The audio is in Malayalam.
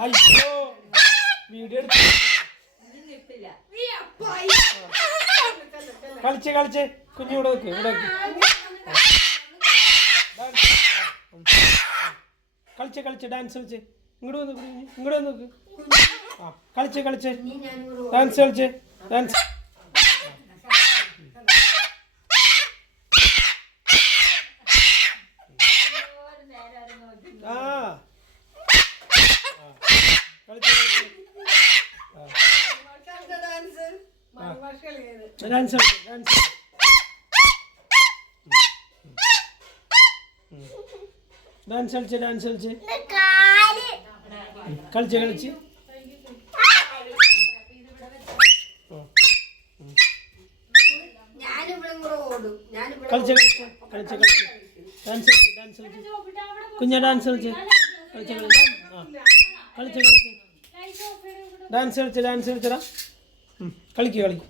അയ്യോ വീഡിയോ കളിച്ച് കളിച്ച് കുഞ്ഞു ഇവിടെ വെക്ക് ഇവിടെ വെക്ക് കളിച്ച് കളിച്ച് ഡാൻസ് കളിച്ച് ഇങ്ങോട്ട് വന്ന് ഇങ്ങോട്ട് വന്ന് നോക്ക് ആ കളിച്ച് കളിച്ച് ഡാൻസ് കളിച്ച് ഡാൻസ് ആ കളിച്ച് കളിച്ച് ഡാൻസ് ഡാൻസ് ഡാൻസ് കളിച്ച് ഡാൻസ് കളിച്ച് കളിച്ച് കളിച്ച് കളിച്ച് കളിച്ച് കളിച്ച് കളിച്ച് ഡാൻസ് കളിച്ച് ഡാൻസ് കളിച്ച് കുഞ്ഞ ഡാൻസ് കളിച്ച് കളിച്ച് കളിച്ച് ആ കളിച്ച് കളിച്ച് ഡാൻസ് കളിച്ച് ഡാൻസ് കളിച്ചടാ കളിക്ക് കളിക്ക്